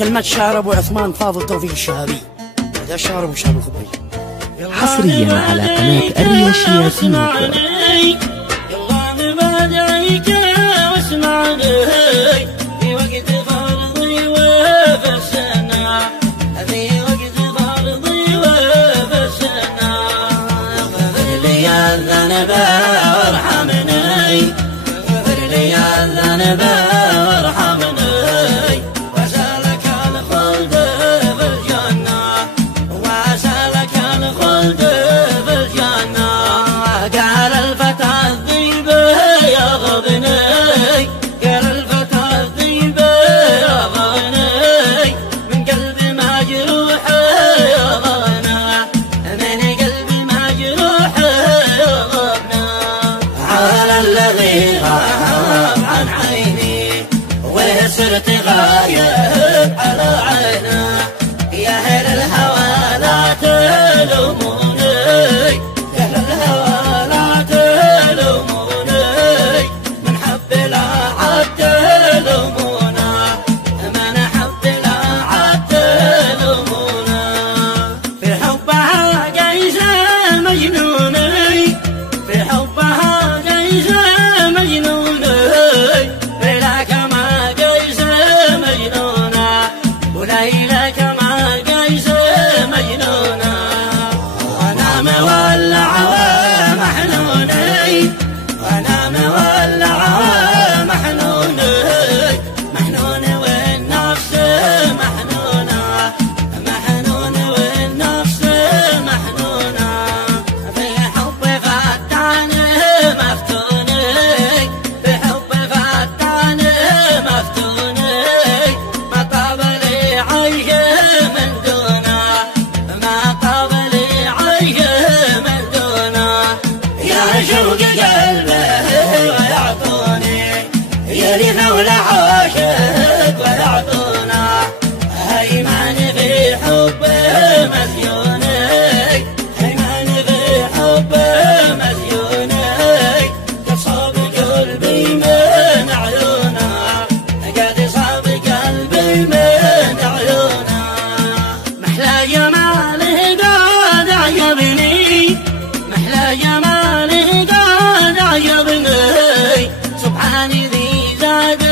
كلمات شاعر ابو عثمان فاضل توفيق الشهابي. هذا شاعر ابو شهاب الخبري. حصريا على قناة الرياشية سنوك. صرت غايب على عينه يا أهل الهوى لا تلوموني، يا أهل الهوى لا تلوموني، من حب لا عاد تلومونا، من حب لا عاد تلومونا. في حبها جايزة مجنوني، في حبها جايزة مجنوني، وليلى كما قيس مجنونة. وانا مولع ومحنوني، وانا مولع ومحنوني، محنون والنفس محنونة، محنون والنفس محنونة. في حب فتان مفتوني، في حب فتان مفتوني، ما طاب عيش من دونه، ما قبل عيش من دونه. يا شوق قلبه ويعطوني، يا ريح ولا عاشق ويعطونا. هيمان في حبه مسيوني، هيمان في حبه مسيوني، قد صاب قلبي من عيونه، قد صاب قلبي من عيونه. محلى جماله قد عجبني، محلى جماله قد عجبني، سبحان ذي زاد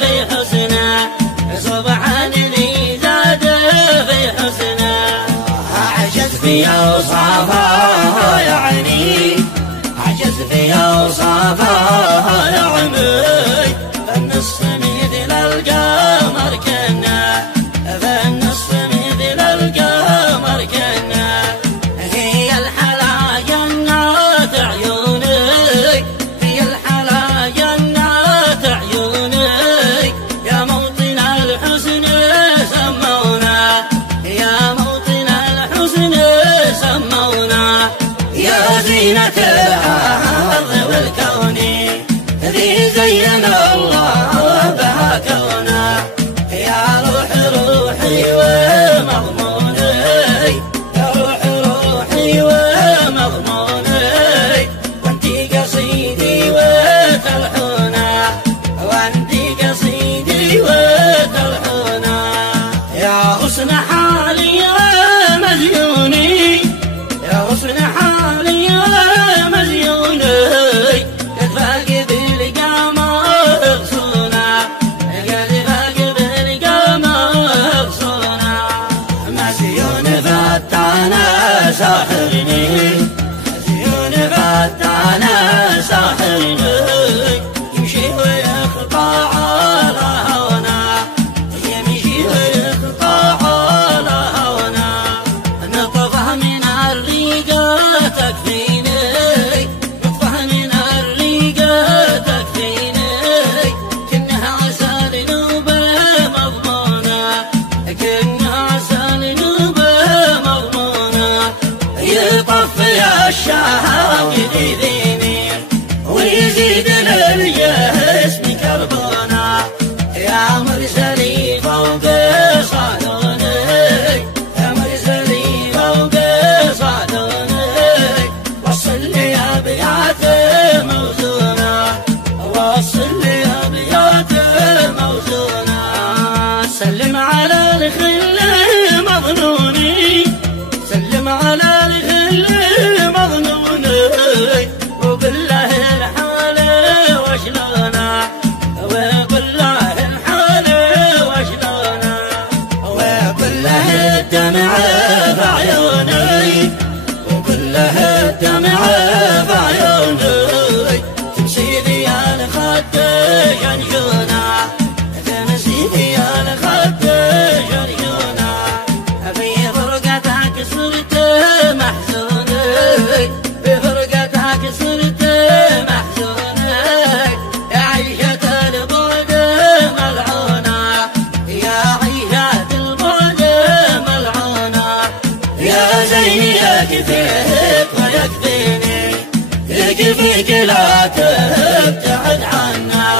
في حسنه، سبحان ذي زاد في حسنه. عجز في اوصافها يعني، عجز في اوصافها يعني، فالنص مثل القمر كنا، فالنص مثل القمر كنا. هي الحلا جنات عيوني، هي الحلا جنات عيوني، يا موطن الحسن سمونا، يا موطن الحسن سمونا. يا زينة الأرض والكون، ذي زين الله بها كونا. يا روح روحي ومضموني، يا روح روحي ومضموني، وانتي قصيدي وتلحونا، وانتي قصيدي وتلحونا. يا حسن حالي يا مزيوني، يا حسن حالي يا مزيوني، قد فاقد القمر غصونا، قد فاقد القمر غصونا. مزيون فتانا ساحرني، مزيون فتانا ساحرني، يمشي ويخطى على هونا، يمشي ويخطى على الخل مظنوني سلم على الخل مظنوني وقل له الحال وشلونه وقل له الحال وشلونه وقل له الدمع بعيوني وقل له الدمع بعيوني تمشي لي على خدي جنجونه تمشي لي على خدي جنجونه في فرقتك صرت محزوني بفرقتك صرت محزوني يا عيشة البعد ملعونة يا عيشة البعد ملعونة يا زيني يكفيك ويكفيني يكفيك لا تبتعد عنا